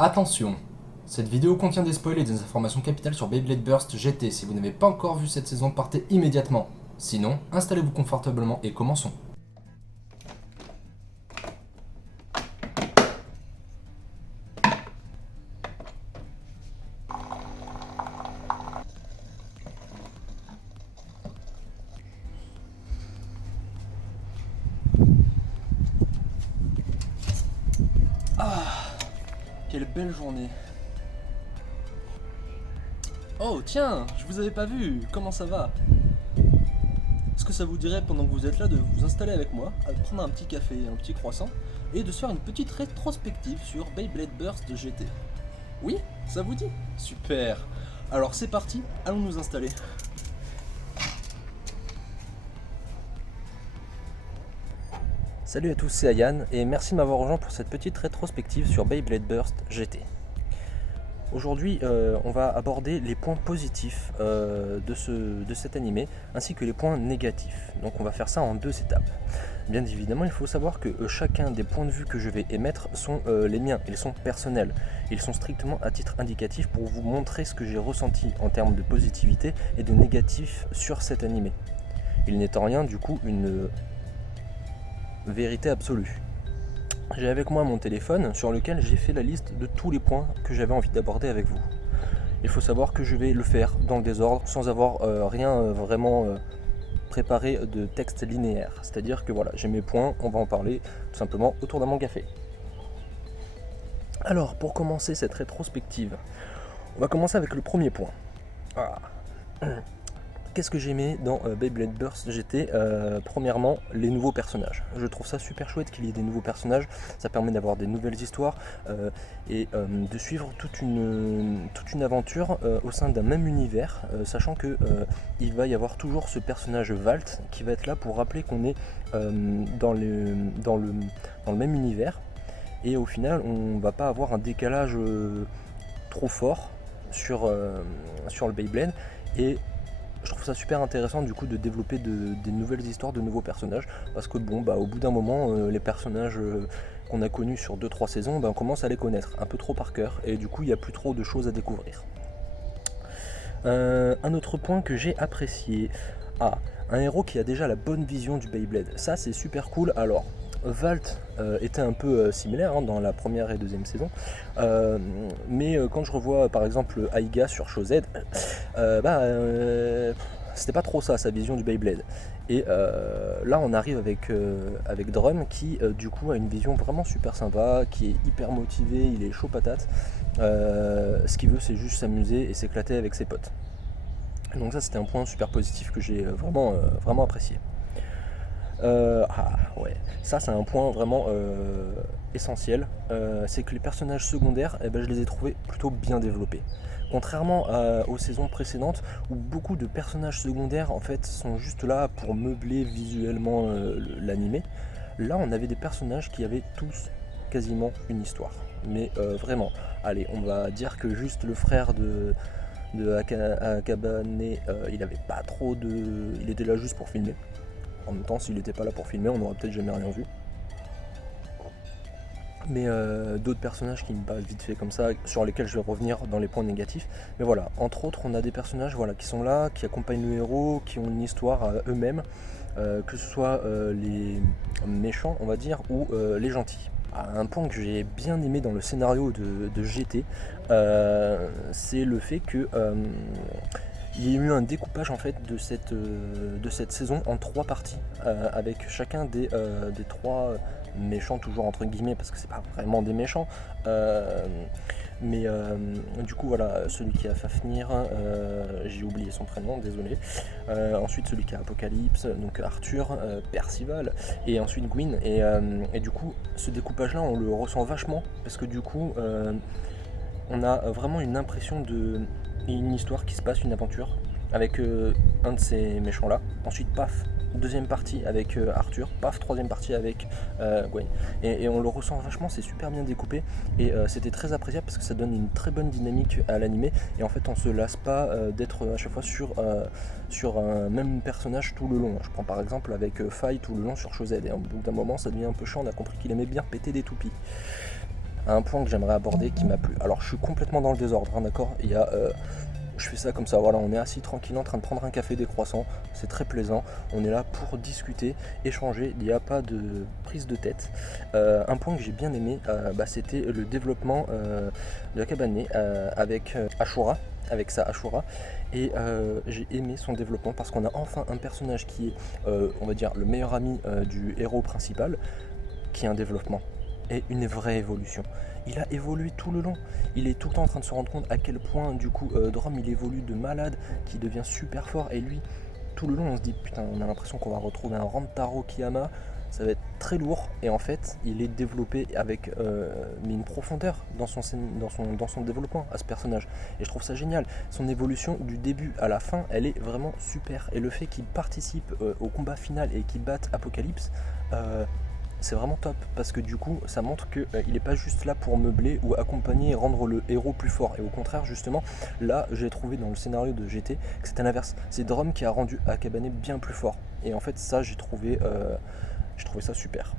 Attention, cette vidéo contient des spoils et des informations capitales sur Beyblade Burst GT. Si vous n'avez pas encore vu cette saison, partez immédiatement. Sinon, installez-vous confortablement et commençons. Quelle belle journée. Oh tiens, je vous avais pas vu, comment ça va? Est-ce que ça vous dirait pendant que vous êtes là de vous installer avec moi, à prendre un petit café et un petit croissant, et de se faire une petite rétrospective sur Beyblade Burst GT? Oui, ça vous dit? Super. Alors c'est parti, allons nous installer. Salut à tous, c'est Ayan et merci de m'avoir rejoint pour cette petite rétrospective sur Beyblade Burst GT. Aujourd'hui, on va aborder les points positifs de cet animé ainsi que les points négatifs. Donc on va faire ça en deux étapes. Bien évidemment, il faut savoir que chacun des points de vue que je vais émettre sont les miens, ils sont personnels. Ils sont strictement à titre indicatif pour vous montrer ce que j'ai ressenti en termes de positivité et de négatif sur cet animé. Il n'est en rien du coup une vérité absolue. J'ai avec moi mon téléphone sur lequel j'ai fait la liste de tous les points que j'avais envie d'aborder avec vous. Il faut savoir que je vais le faire dans le désordre sans avoir rien vraiment préparé de texte linéaire. C'est-à-dire que voilà, j'ai mes points, on va en parler tout simplement autour d'un mon café. Alors, pour commencer cette rétrospective, on va commencer avec le premier point. Qu'est-ce que j'aimais dans Beyblade Burst GT? Premièrement, les nouveaux personnages. Je trouve ça super chouette qu'il y ait des nouveaux personnages, ça permet d'avoir des nouvelles histoires et de suivre toute une aventure au sein d'un même univers, sachant que il va y avoir toujours ce personnage Valt qui va être là pour rappeler qu'on est dans le même univers, et au final on va pas avoir un décalage trop fort sur le Beyblade, et je trouve ça super intéressant du coup de développer des nouvelles histoires, de nouveaux personnages, parce que bon bah au bout d'un moment les personnages qu'on a connus sur 2-3 saisons, on commence à les connaître un peu trop par cœur, et du coup il n'y a plus trop de choses à découvrir. Un autre point que j'ai apprécié, un héros qui a déjà la bonne vision du Beyblade, ça c'est super cool. Alors Valt était un peu similaire dans la première et deuxième saison, mais quand je revois par exemple Aiga sur Shozed, c'était pas trop ça sa vision du Beyblade. Et là on arrive avec Drum qui du coup a une vision vraiment super sympa, qui est hyper motivé, il est chaud patate. Ce qu'il veut c'est juste s'amuser et s'éclater avec ses potes. Donc ça c'était un point super positif que j'ai vraiment apprécié. Ouais, ça c'est un point vraiment essentiel, c'est que les personnages secondaires, je les ai trouvés plutôt bien développés. Contrairement aux saisons précédentes où beaucoup de personnages secondaires en fait sont juste là pour meubler visuellement l'animé, là on avait des personnages qui avaient tous quasiment une histoire. Mais vraiment, allez, on va dire que juste le frère de Akabane, il avait pas trop de... il était là juste pour filmer. En même temps, s'il n'était pas là pour filmer, on n'aurait peut-être jamais rien vu. Mais d'autres personnages qui me passent vite fait comme ça, sur lesquels je vais revenir dans les points négatifs. Mais voilà, entre autres, on a des personnages qui sont là, qui accompagnent le héros, qui ont une histoire à eux-mêmes, que ce soit les méchants, on va dire, ou les gentils. Un point que j'ai bien aimé dans le scénario de GT, c'est le fait que il y a eu un découpage en fait de cette saison en 3 parties, avec chacun des 3 méchants, toujours entre guillemets, parce que c'est pas vraiment des méchants, mais du coup voilà, celui qui a Fafnir, j'ai oublié son prénom, désolé, ensuite celui qui a Apocalypse, donc Arthur, Percival, et ensuite Gwyn, et du coup ce découpage là on le ressent vachement, parce que du coup on a vraiment une impression de... une histoire qui se passe, une aventure, avec un de ces méchants là. Ensuite, paf, deuxième partie avec Arthur, paf, troisième partie avec Gwen. Et on le ressent vachement, c'est super bien découpé. Et c'était très appréciable parce que ça donne une très bonne dynamique à l'animé. Et en fait, on se lasse pas d'être à chaque fois sur un même personnage tout le long. Je prends par exemple avec Faye tout le long sur Shozed. Et au bout d'un moment, ça devient un peu chiant, on a compris qu'il aimait bien péter des toupies. à un point que j'aimerais aborder qui m'a plu. Alors je suis complètement dans le désordre, hein, d'accord. Je fais ça comme ça, voilà, on est assis tranquille en train de prendre un café, des croissants, c'est très plaisant, on est là pour discuter, échanger, il n'y a pas de prise de tête. Un point que j'ai bien aimé, c'était le développement de Akabane avec Ashura, avec sa Ashura, et j'ai aimé son développement parce qu'on a enfin un personnage qui est, on va dire, le meilleur ami du héros principal, qui a un développement et une vraie évolution. Il a évolué tout le long. Il est tout le temps en train de se rendre compte à quel point du coup Drum il évolue de malade, qui devient super fort, et lui tout le long on se dit putain, on a l'impression qu'on va retrouver un Rantaro Kiyama, ça va être très lourd, et en fait il est développé avec mais une profondeur dans son développement à ce personnage, et je trouve ça génial. Son évolution du début à la fin elle est vraiment super, et le fait qu'il participe au combat final et qu'il batte Apocalypse, c'est vraiment top, parce que du coup ça montre qu'il n'est pas juste là pour meubler ou accompagner et rendre le héros plus fort, et au contraire justement là j'ai trouvé dans le scénario de GT que c'était l'inverse, c'est Drum qui a rendu Akabane bien plus fort, et en fait ça j'ai trouvé ça super.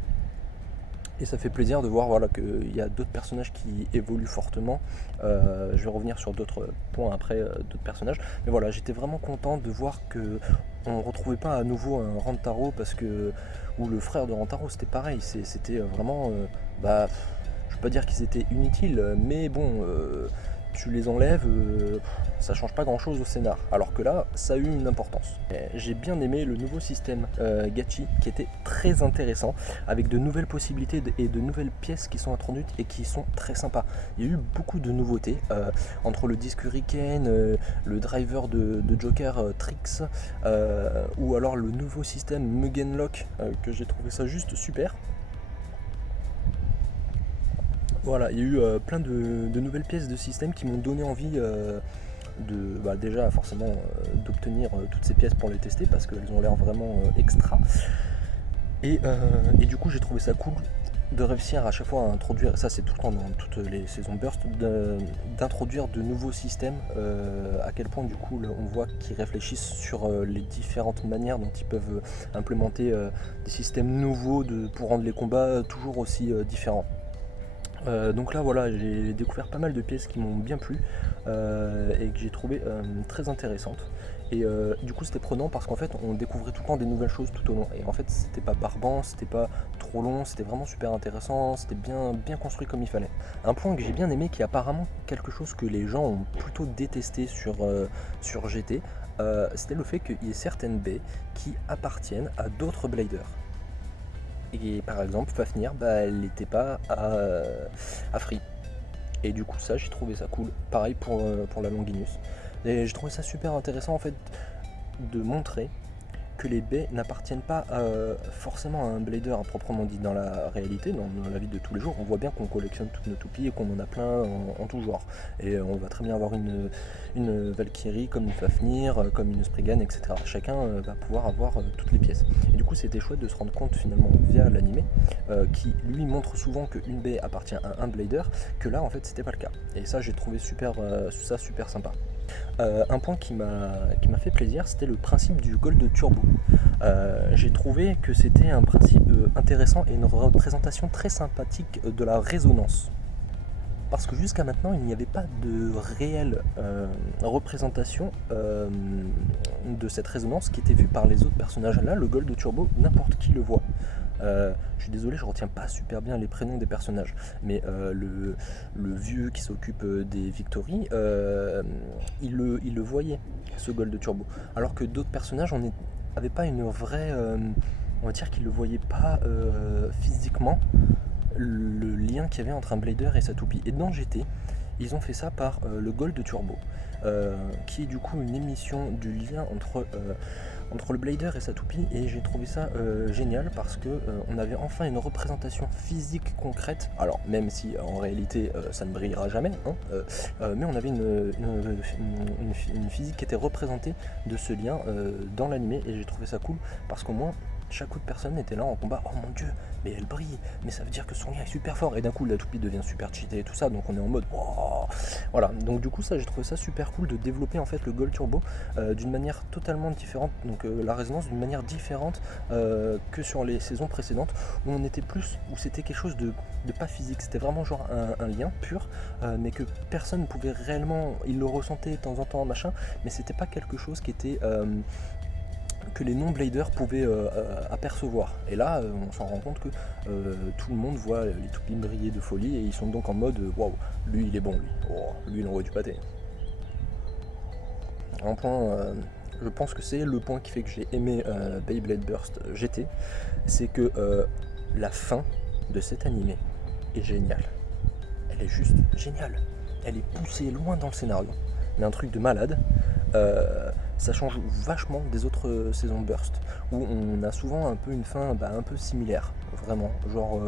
Et ça fait plaisir de voir, voilà, qu'il y a d'autres personnages qui évoluent fortement. Je vais revenir sur d'autres points après, d'autres personnages. Mais voilà, j'étais vraiment content de voir qu'on ne retrouvait pas à nouveau un Rantaro, parce que, ou le frère de Rantaro, c'était pareil. C'était vraiment, je ne veux pas dire qu'ils étaient inutiles, mais bon, tu les enlèves, ça change pas grand chose au scénar, alors que là ça a eu une importance. J'ai bien aimé le nouveau système Gachi, qui était très intéressant, avec de nouvelles possibilités et de nouvelles pièces qui sont introduites et qui sont très sympas. Il y a eu beaucoup de nouveautés, entre le disque Hurricane, le driver de Joker Trix, ou alors le nouveau système Mugen Lock, que j'ai trouvé ça juste super. Voilà, il y a eu plein de nouvelles pièces de système qui m'ont donné envie déjà forcément d'obtenir toutes ces pièces pour les tester, parce qu'elles ont l'air vraiment extra. Et du coup j'ai trouvé ça cool de réussir à chaque fois à introduire, ça c'est tout le temps dans toutes les saisons Burst, d'introduire de nouveaux systèmes, à quel point du coup on voit qu'ils réfléchissent sur les différentes manières dont ils peuvent implémenter des systèmes nouveaux pour rendre les combats toujours aussi différents. Donc là voilà, j'ai découvert pas mal de pièces qui m'ont bien plu et que j'ai trouvé très intéressantes, et du coup c'était prenant parce qu'en fait on découvrait tout le temps des nouvelles choses tout au long, et en fait c'était pas barbant, c'était pas trop long, c'était vraiment super intéressant, c'était bien construit comme il fallait. Un point que j'ai bien aimé, qui est apparemment quelque chose que les gens ont plutôt détesté sur GT, c'était le fait qu'il y ait certaines baies qui appartiennent à d'autres bladers. Et par exemple Fafnir, elle n'était pas à Free, et du coup ça j'ai trouvé ça cool. Pareil pour la Longinus, et j'ai trouvé ça super intéressant en fait de montrer que les baies n'appartiennent pas forcément à un blader à proprement dit. Dans la réalité, dans la vie de tous les jours, on voit bien qu'on collectionne toutes nos toupies et qu'on en a plein en tout genre. Et on va très bien avoir une Valkyrie, comme une Fafnir, comme une Spriggan, etc. Chacun va pouvoir avoir toutes les pièces. Et du coup, c'était chouette de se rendre compte finalement via l'animé, qui lui montre souvent qu'une baie appartient à un blader, que là en fait c'était pas le cas. Et ça j'ai trouvé ça super sympa. Un point qui m'a fait plaisir, c'était le principe du Gold Turbo. J'ai trouvé que c'était un principe intéressant et une représentation très sympathique de la résonance. Parce que jusqu'à maintenant, il n'y avait pas de réelle représentation de cette résonance qui était vue par les autres personnages. Là, le Gold Turbo, n'importe qui le voit. Je suis désolé, je retiens pas super bien les prénoms des personnages, mais le vieux qui s'occupe des Victories, il le voyait, ce Gold Turbo, alors que d'autres personnages n'avaient pas une vraie, on va dire qu'ils le voyaient pas physiquement, le lien qu'il y avait entre un blader et sa toupie. Et dans GT, ils ont fait ça par le Gold Turbo, qui est du coup une émission du lien entre le blader et sa toupie, et j'ai trouvé ça génial parce que on avait enfin une représentation physique concrète. Alors même si en réalité ça ne brillera jamais, hein, mais on avait une physique qui était représentée de ce lien dans l'animé, et j'ai trouvé ça cool parce qu'au moins chaque autre personne était là en combat, oh mon dieu, mais elle brille, mais ça veut dire que son lien est super fort, et d'un coup la toupie devient super cheatée et tout ça, donc on est en mode wow. Voilà, donc du coup ça j'ai trouvé ça super cool de développer en fait le Gold Turbo d'une manière totalement différente, donc la résonance d'une manière différente que sur les saisons précédentes où on était plus, où c'était quelque chose de pas physique, c'était vraiment genre un lien pur, mais que personne ne pouvait réellement, il le ressentait de temps en temps machin, mais c'était pas quelque chose qui était que les non-bladers pouvaient apercevoir. Et là, on s'en rend compte que tout le monde voit les toupies briller de folie et ils sont donc en mode waouh, lui il est bon, lui il envoie du pâté. Un point, je pense que c'est le point qui fait que j'ai aimé Beyblade Burst GT, c'est que la fin de cet animé est géniale. Elle est juste géniale. Elle est poussée loin dans le scénario, mais un truc de malade. Ça change vachement des autres saisons Burst, où on a souvent un peu une fin un peu similaire, vraiment. Genre,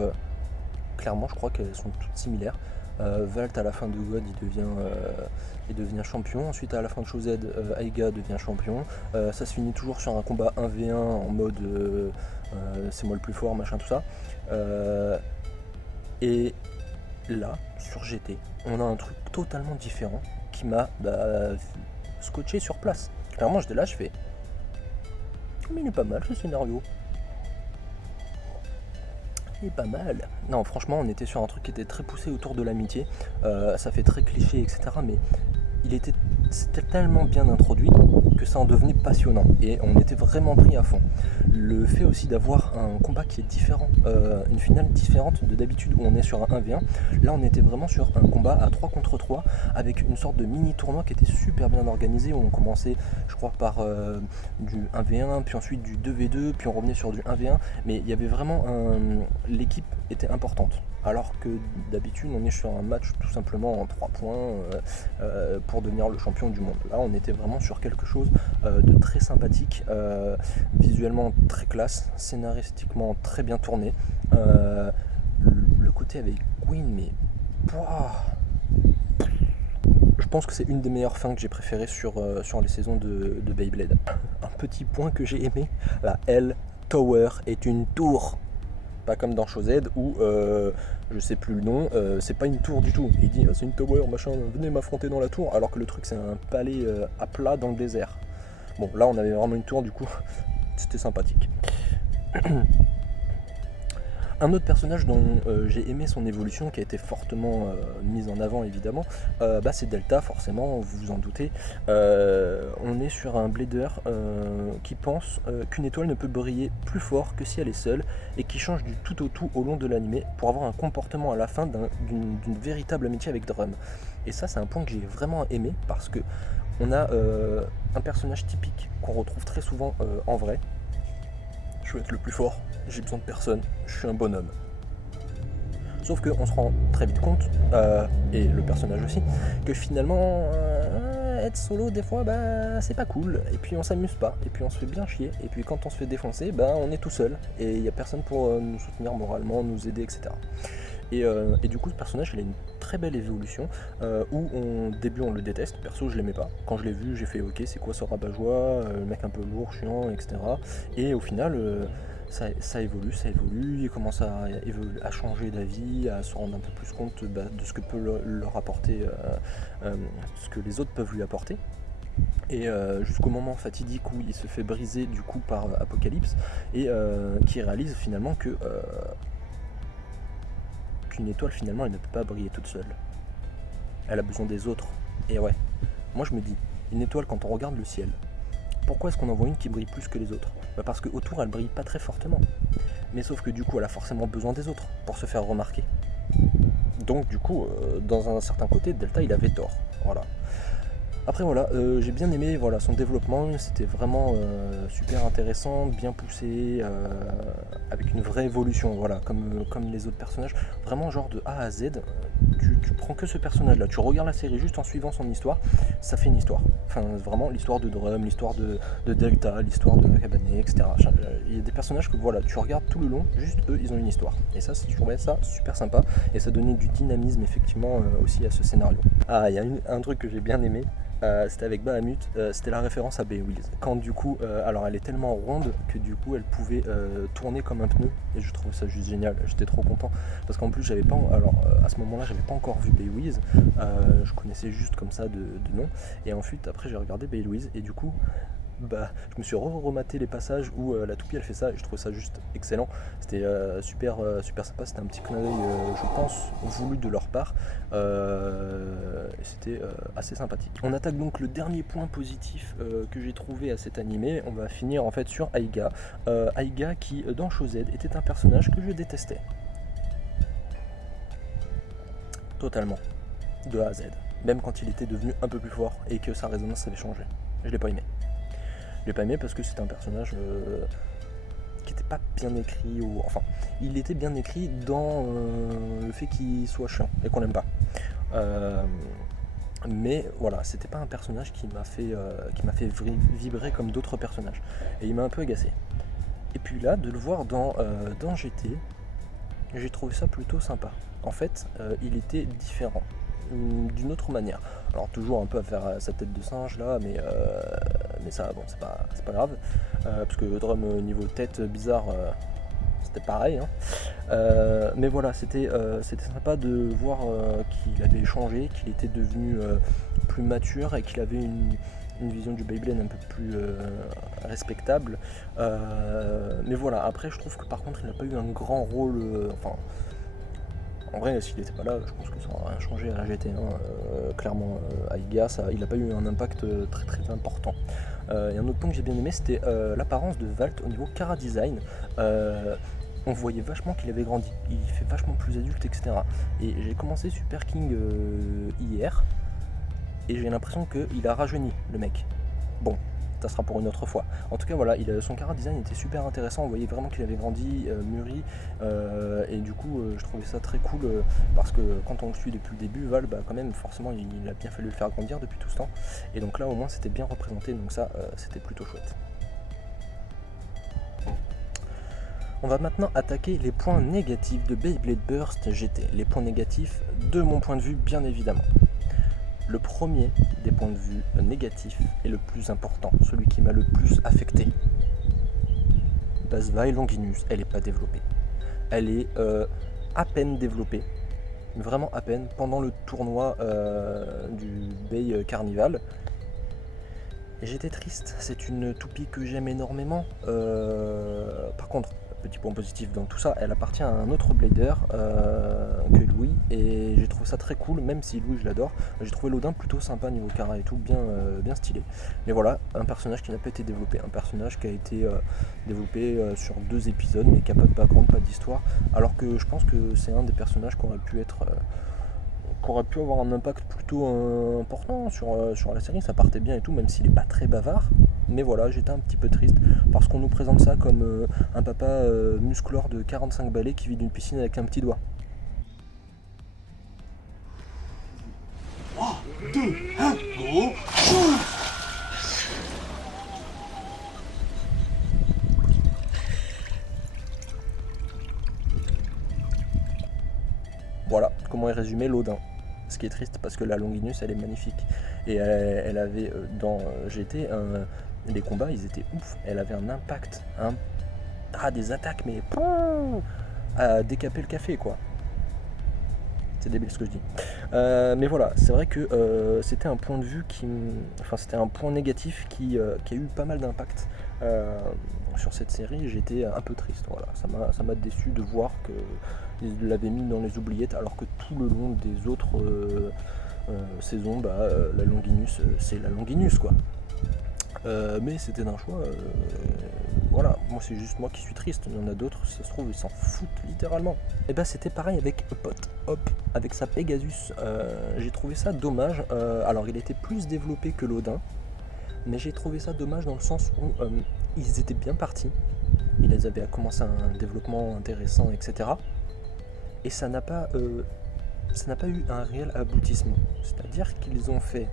clairement, je crois qu'elles sont toutes similaires. Valt à la fin de God il devient champion, ensuite à la fin de Shozed, Aiga devient champion, ça se finit toujours sur un combat 1v1 en mode c'est moi le plus fort, machin tout ça, et là sur GT on a un truc totalement différent qui m'a scotché sur place. Clairement j'étais là, je fais mais il est pas mal ce scénario. Pas mal. Non, franchement, on était sur un truc qui était très poussé autour de l'amitié. Ça fait très cliché, etc. Mais c'était tellement bien introduit que ça en devenait passionnant. Et on était vraiment pris à fond. Le fait aussi d'avoir un combat qui est différent, une finale différente de d'habitude où on est sur un 1v1. Là, on était vraiment sur un combat à 3 contre 3 avec une sorte de mini tournoi qui était super bien organisé où on commençait, je crois, par du 1v1, puis ensuite du 2v2, puis on revenait sur du 1v1. Mais il y avait vraiment l'équipe était importante. Alors que d'habitude on est sur un match tout simplement en 3 points pour devenir le champion du monde. Là on était vraiment sur quelque chose de très sympathique, visuellement très classe, scénaristiquement très bien tourné. Le côté avec Gwyn, mais je pense que c'est une des meilleures fins que j'ai préférées sur les saisons de Beyblade. Un petit point que j'ai aimé, la L Tower est une tour. Pas comme dans Shozed où je sais plus le nom, c'est pas une tour du tout. Il dit c'est une tower, machin, venez m'affronter dans la tour, alors que le truc c'est un palais à plat dans le désert. Bon, là on avait vraiment une tour, du coup c'était sympathique. Un autre personnage dont j'ai aimé son évolution, qui a été fortement mise en avant évidemment, c'est Delta, forcément, vous vous en doutez. On est sur un blader qui pense qu'une étoile ne peut briller plus fort que si elle est seule, et qui change du tout au tout au long de l'animé pour avoir un comportement à la fin d'une véritable amitié avec Drum. Et ça c'est un point que j'ai vraiment aimé, parce que on a un personnage typique qu'on retrouve très souvent en vrai. Je veux être le plus fort, j'ai besoin de personne, je suis un bonhomme. Sauf qu'on se rend très vite compte, et le personnage aussi, que finalement être solo des fois c'est pas cool, et puis on s'amuse pas, et puis on se fait bien chier, et puis quand on se fait défoncer, on est tout seul, et il n'y a personne pour nous soutenir moralement, nous aider, etc. Et du coup ce personnage il a une très belle évolution où au début on le déteste, perso je l'aimais pas, quand je l'ai vu j'ai fait ok c'est quoi ce rabat-joie, le mec un peu lourd, chiant, etc. Et au final ça évolue, il commence à changer d'avis, à se rendre un peu plus compte de ce que peut leur apporter, ce que les autres peuvent lui apporter. Et jusqu'au moment fatidique où il se fait briser du coup par Apocalypse et qui réalise finalement que qu'une étoile finalement elle ne peut pas briller toute seule. Elle a besoin des autres. Et ouais, moi je me dis, une étoile quand on regarde le ciel, pourquoi est-ce qu'on en voit une qui brille plus que les autres ? Parce qu'autour elle brille pas très fortement. Mais sauf que du coup elle a forcément besoin des autres pour se faire remarquer. Donc du coup, dans un certain côté, Delta il avait tort. Voilà. Après voilà, j'ai bien aimé son développement, c'était vraiment super intéressant, bien poussé, avec une vraie évolution, comme les autres personnages, vraiment genre de A à Z, tu prends que ce personnage là, tu regardes la série juste en suivant son histoire, ça fait une histoire, enfin vraiment l'histoire de Drum, l'histoire de Delta, l'histoire de Cabanet, etc. Il y a des personnages que tu regardes tout le long, juste eux ils ont une histoire, et ça je trouvais ça super sympa, et ça donnait du dynamisme effectivement aussi à ce scénario. Ah, il y a un truc que j'ai bien aimé, c'était avec Bahamut, c'était la référence à Beowulf. Quand du coup, alors elle est tellement ronde que du coup elle pouvait tourner comme un pneu, et je trouvais ça juste génial, j'étais trop content. Parce qu'en plus j'avais pas, alors à ce moment-là j'avais pas encore vu Beowulf, je connaissais juste comme ça de nom, et ensuite après j'ai regardé Beowulf, et du coup bah, je me suis rematé les passages où la toupie elle fait ça et je trouve ça juste excellent. C'était super sympa, c'était un petit clin d'œil je pense voulu de leur part et c'était assez sympathique. On attaque donc le dernier point positif que j'ai trouvé à cet animé. On va finir en fait sur Aiga. Aiga qui dans Shozed était un personnage que je détestais. Totalement, de A à Z. Même quand il était devenu un peu plus fort et que sa résonance avait changé. Je l'ai pas aimé. Je l'ai pas aimé parce que c'était un personnage qui n'était pas bien écrit, enfin, il était bien écrit dans le fait qu'il soit chiant et qu'on l'aime pas. Mais voilà, c'était pas un personnage qui m'a fait vibrer comme d'autres personnages. Et il m'a un peu agacé. Et puis là, de le voir dans GT, j'ai trouvé ça plutôt sympa. En fait, il était différent, d'une autre manière. Alors toujours un peu à faire sa tête de singe là, mais ça, bon, c'est pas grave, parce que Drum niveau tête bizarre, c'était pareil. Hein. Mais voilà, c'était sympa de voir qu'il avait changé, qu'il était devenu plus mature et qu'il avait une vision du Beyblade un peu plus respectable. Mais voilà, après je trouve que par contre il n'a pas eu un grand rôle, en vrai, s'il n'était pas là, je pense que ça n'aurait rien changé à la GT. Clairement, Aiga, il n'a pas eu un impact très très important. Et un autre point que j'ai bien aimé, c'était l'apparence de Valt au niveau Cara Design. On voyait vachement qu'il avait grandi, il fait vachement plus adulte, etc. Et j'ai commencé Super King hier, et j'ai l'impression qu'il a rajeuni le mec. Bon, ça sera pour une autre fois. En tout cas, voilà, son Cara Design était super intéressant, on voyait vraiment qu'il avait grandi, mûri, et du coup, je trouvais ça très cool, parce que quand on le suit depuis le début, Val, bah, quand même, forcément, il a bien fallu le faire grandir depuis tout ce temps. Et donc là, au moins, c'était bien représenté, donc ça, c'était plutôt chouette. On va maintenant attaquer les points négatifs de Beyblade Burst GT. Les points négatifs de mon point de vue, bien évidemment. Le premier des points de vue négatifs est le plus important, celui qui m'a le plus affecté. Basvaille Longinus, elle n'est pas développée. Elle est à peine développée, vraiment à peine, pendant le tournoi du Bay Carnival. Et j'étais triste, c'est une toupie que j'aime énormément. Par contre, petit point positif dans tout ça, elle appartient à un autre blader que Louis, et j'ai trouvé ça très cool, même si Louis je l'adore. J'ai trouvé l'Odin plutôt sympa niveau cara et tout, bien stylé. Mais voilà, un personnage qui n'a pas été développé, un personnage qui a été développé sur 2 épisodes, mais qui n'a pas de background, pas d'histoire, alors que je pense que c'est un des personnages qui aurait pu avoir un impact plutôt important sur la série. Ça partait bien et tout, même s'il n'est pas très bavard. Mais voilà, j'étais un petit peu triste parce qu'on nous présente ça comme un papa musclore de 45 balais qui vit d'une piscine avec un petit doigt. 3, 2, 1, go! Voilà comment est résumé l'Odin. Ce qui est triste parce que la Longinus elle est magnifique. Et elle avait dans GT les combats ils étaient ouf. Elle avait un impact, des attaques mais à décaper le café quoi. C'est débile ce que je dis. Mais voilà, c'est vrai que c'était un point de vue c'était un point négatif qui a eu pas mal d'impact sur cette série. J'étais un peu triste, voilà. Ça m'a déçu de voir qu'ils l'avaient mis dans les oubliettes alors que tout le long des autres saisons, la Longinus, c'est la Longinus quoi. Mais c'était d'un choix, voilà, moi c'est juste moi qui suis triste, il y en a d'autres, si ça se trouve, ils s'en foutent littéralement. Et c'était pareil avec Pot Hop, avec sa Pegasus, j'ai trouvé ça dommage, alors il était plus développé que l'Odin, mais j'ai trouvé ça dommage dans le sens où ils étaient bien partis, ils avaient commencé un développement intéressant, etc. Et ça n'a pas eu un réel aboutissement, c'est-à-dire qu'ils ont fait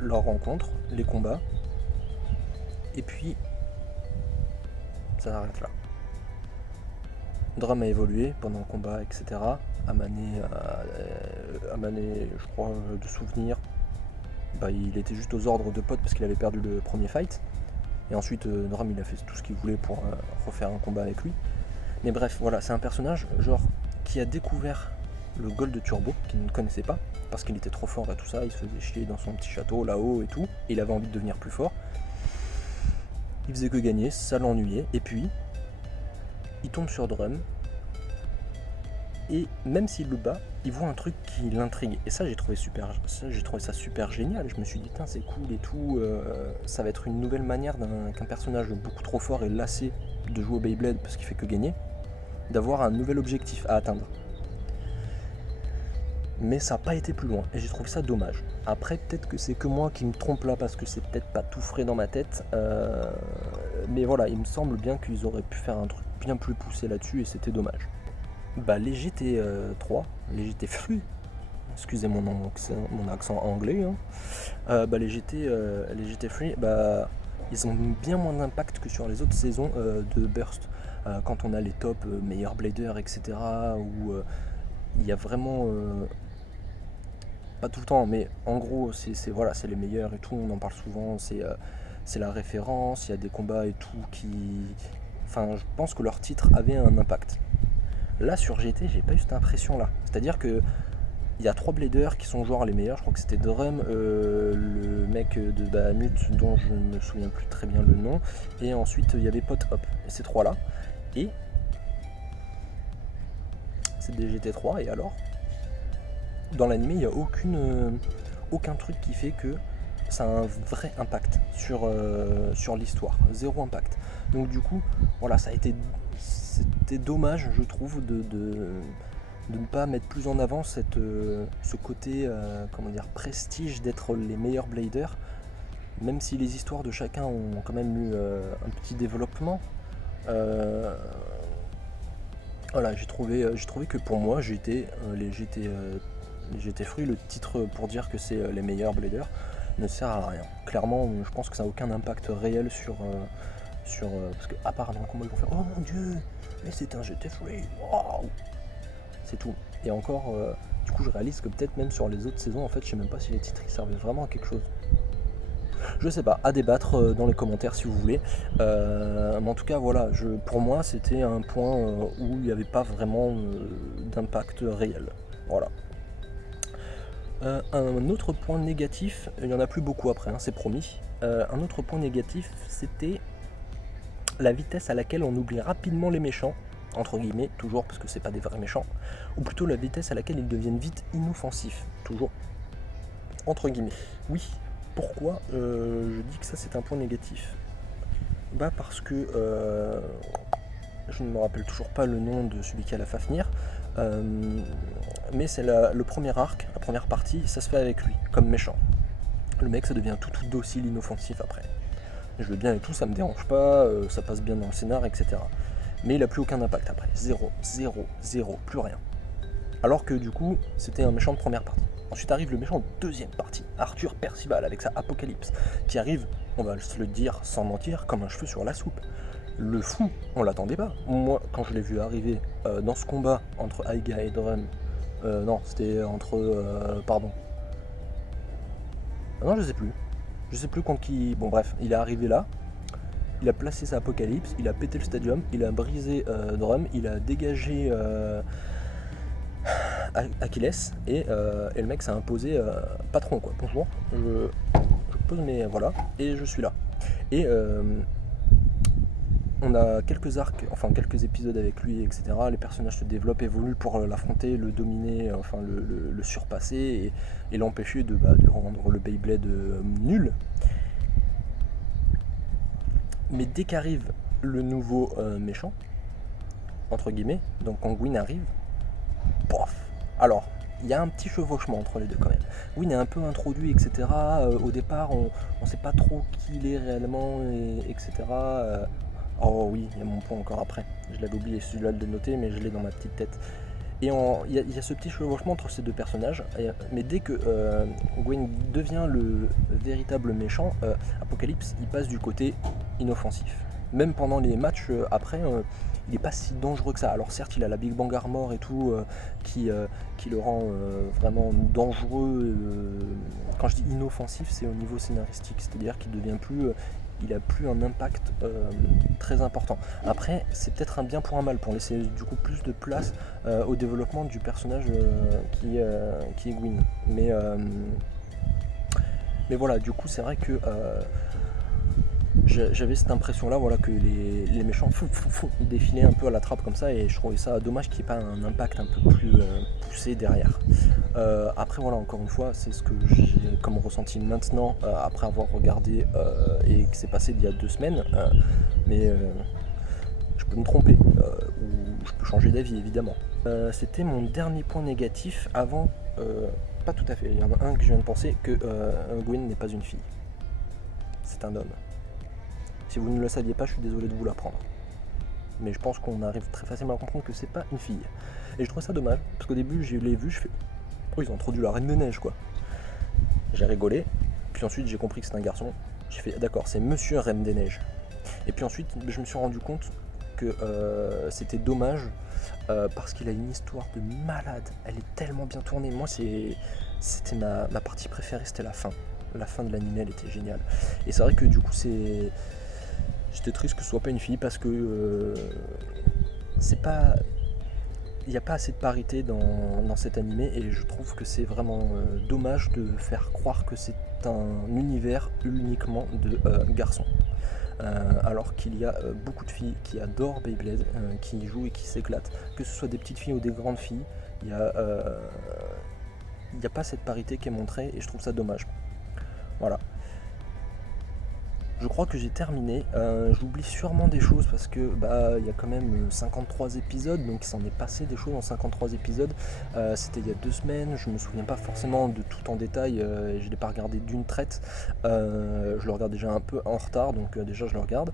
leur rencontre, les combats, et puis ça s'arrête là. Drum a évolué pendant le combat, etc. A mané, je crois, de souvenirs il était juste aux ordres de Pod parce qu'il avait perdu le premier fight. Et ensuite, Drum, il a fait tout ce qu'il voulait pour refaire un combat avec lui. Mais bref, voilà, c'est un personnage genre qui a découvert le Gold Turbo, qu'il ne connaissait pas, parce qu'il était trop fort et tout ça, il se faisait chier dans son petit château là-haut et tout, et il avait envie de devenir plus fort. Il faisait que gagner, ça l'ennuyait, et puis il tombe sur Drum, et même s'il le bat, il voit un truc qui l'intrigue. Et ça, j'ai trouvé ça super génial. Je me suis dit, putain, c'est cool et tout, ça va être une nouvelle manière qu'un personnage beaucoup trop fort et lassé de jouer au Beyblade parce qu'il fait que gagner, d'avoir un nouvel objectif à atteindre. Mais ça n'a pas été plus loin et j'ai trouvé ça dommage. Après, peut-être que c'est que moi qui me trompe là parce que c'est peut-être pas tout frais dans ma tête, mais voilà, il me semble bien qu'ils auraient pu faire un truc bien plus poussé là-dessus et c'était dommage. Les GT3, les GT Free, excusez mon accent anglais, hein. Les GT Free, ils ont bien moins d'impact que sur les autres saisons de Burst. Quand on a les top meilleurs bladers, etc., où il y a vraiment... pas tout le temps, mais en gros, c'est les meilleurs et tout, on en parle souvent, c'est la référence, il y a des combats et tout qui... Enfin, je pense que leur titre avait un impact. Là, sur GT, j'ai pas eu cette impression-là. C'est-à-dire que il y a 3 bladers qui sont genre les meilleurs, je crois que c'était Drum, le mec de Bahamut dont je ne me souviens plus très bien le nom, et ensuite il y avait Pot Hop, et ces 3 là, et c'est des GT3, et alors dans l'anime il n'y a aucun truc qui fait que ça a un vrai impact sur l'histoire, zéro impact. Donc du coup, voilà, c'était dommage, je trouve, de ne pas mettre plus en avant ce côté prestige d'être les meilleurs bladers, même si les histoires de chacun ont quand même eu un petit développement. Voilà, j'ai trouvé que pour moi les GT Free, le titre pour dire que c'est les meilleurs bladers ne sert à rien. Clairement, je pense que ça n'a aucun impact réel sur parce que à part dans le combat ils vont faire oh mon dieu, mais c'est un GT Free, wow, c'est tout. Et encore, du coup je réalise que peut-être même sur les autres saisons, en fait je sais même pas si les titres ils servaient vraiment à quelque chose. Je sais pas, à débattre dans les commentaires si vous voulez. Mais en tout cas voilà, pour moi c'était un point où il n'y avait pas vraiment d'impact réel. Voilà. Un autre point négatif, il n'y en a plus beaucoup après, hein, c'est promis. Un autre point négatif, c'était la vitesse à laquelle on oublie rapidement les méchants, entre guillemets, toujours parce que c'est pas des vrais méchants, ou plutôt la vitesse à laquelle ils deviennent vite inoffensifs, toujours entre guillemets. Oui, pourquoi je dis que ça c'est un point négatif? Parce que je ne me rappelle toujours pas le nom de celui qui a la Fafnir, mais c'est le premier arc, la première partie, ça se fait avec lui, comme méchant. Le mec ça devient tout docile, inoffensif après. Je veux bien et tout, ça me dérange pas, ça passe bien dans le scénar, etc. Mais il a plus aucun impact après, zéro, plus rien. Alors que du coup, c'était un méchant de première partie. Ensuite arrive le méchant de deuxième partie, Arthur Percival avec sa Apocalypse, qui arrive, on va se le dire sans mentir, comme un cheveu sur la soupe. Le fou, on l'attendait pas. Moi, quand je l'ai vu arriver dans ce combat entre Aiga et Drum, non, c'était entre... pardon. Non, je sais plus contre qui... Bon bref, il est arrivé là, il a placé sa Apocalypse, il a pété le stadium, il a brisé Drum, il a dégagé Achilles, et le mec s'est imposé patron quoi. Bonjour, je pose mes... voilà, et je suis là. Et on a quelques arcs, enfin quelques épisodes avec lui, etc. Les personnages se développent, évoluent pour l'affronter, le dominer, enfin le surpasser et l'empêcher de rendre le Beyblade nul. Mais dès qu'arrive le nouveau méchant, entre guillemets, donc quand Gwyn arrive, pof. Alors, il y a un petit chevauchement entre les deux quand même. Gwyn est un peu introduit, etc. Au départ, on sait pas trop qui il est réellement, etc. Oh oui, il y a mon point encore après. Je l'avais oublié celui-là de le noter, mais je l'ai dans ma petite tête. Et il y a ce petit chevauchement entre ces deux personnages. Mais dès que Gwyn devient le véritable méchant, Apocalypse, il passe du côté inoffensif. Même pendant les matchs après, il est pas si dangereux que ça. Alors certes, il a la Big Bang Armor et tout, qui le rend vraiment dangereux. Quand je dis inoffensif, c'est au niveau scénaristique, c'est-à-dire qu'il devient plus... il a plus un impact très important. Après, c'est peut-être un bien pour un mal, pour laisser du coup plus de place au développement du personnage qui est Gwyn. Mais voilà, du coup, c'est vrai que j'avais cette impression-là, voilà, que les méchants ils défilaient un peu à la trappe comme ça, et je trouvais ça dommage qu'il n'y ait pas un impact un peu plus poussé derrière. Après, voilà, encore une fois, c'est ce que j'ai comme ressenti maintenant, après avoir regardé et que c'est passé il y a 2 semaines, mais je peux me tromper, ou je peux changer d'avis évidemment. C'était mon dernier point négatif avant, pas tout à fait, il y en a un que je viens de penser, que Gwyn n'est pas une fille, c'est un homme. Si vous ne le saviez pas, je suis désolé de vous l'apprendre. Mais je pense qu'on arrive très facilement à comprendre que c'est pas une fille. Et je trouve ça dommage, parce qu'au début, je l'ai vu, je fais oh, ils ont introduit la Reine des Neiges, quoi. J'ai rigolé, puis ensuite j'ai compris que c'était un garçon. J'ai fait d'accord, c'est Monsieur Reine des Neiges. Et puis ensuite, je me suis rendu compte que c'était dommage, parce qu'il a une histoire de malade. Elle est tellement bien tournée. Moi, c'était ma partie préférée, c'était la fin. La fin de l'anime, elle était géniale. Et c'est vrai que du coup, j'étais triste que ce soit pas une fille, parce que c'est pas... il n'y a pas assez de parité dans cet animé, et je trouve que c'est vraiment dommage de faire croire que c'est un univers uniquement de garçons. Alors qu'il y a beaucoup de filles qui adorent Beyblade, qui y jouent et qui s'éclatent. Que ce soit des petites filles ou des grandes filles, il n'y a pas cette parité qui est montrée, et je trouve ça dommage. Voilà. Je crois que j'ai terminé. J'oublie sûrement des choses parce que il y a quand même 53 épisodes, donc il s'en est passé des choses en 53 épisodes. C'était il y a 2 semaines, je me souviens pas forcément de tout en détail, je ne l'ai pas regardé d'une traite. Je le regarde déjà un peu en retard, donc déjà je le regarde.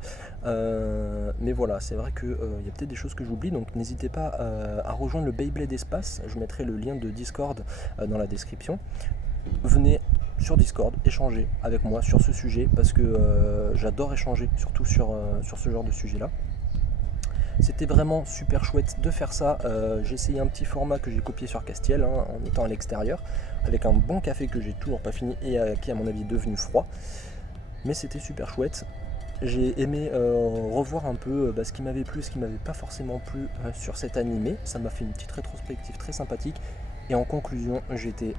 Mais voilà, c'est vrai qu'il y a peut-être des choses que j'oublie, donc n'hésitez pas à rejoindre le Beyblade Espace. Je mettrai le lien de Discord dans la description. Venez sur Discord, échanger avec moi sur ce sujet, parce que j'adore échanger, surtout sur ce genre de sujet là. C'était vraiment super chouette de faire ça. J'ai essayé un petit format que j'ai copié sur Castiel, en étant à l'extérieur, avec un bon café que j'ai toujours pas fini et qui à mon avis est devenu froid, mais c'était super chouette. J'ai aimé revoir un peu ce qui m'avait plu, ce qui m'avait pas forcément plu sur cet animé. Ça m'a fait une petite rétrospective très sympathique, et en conclusion, j'étais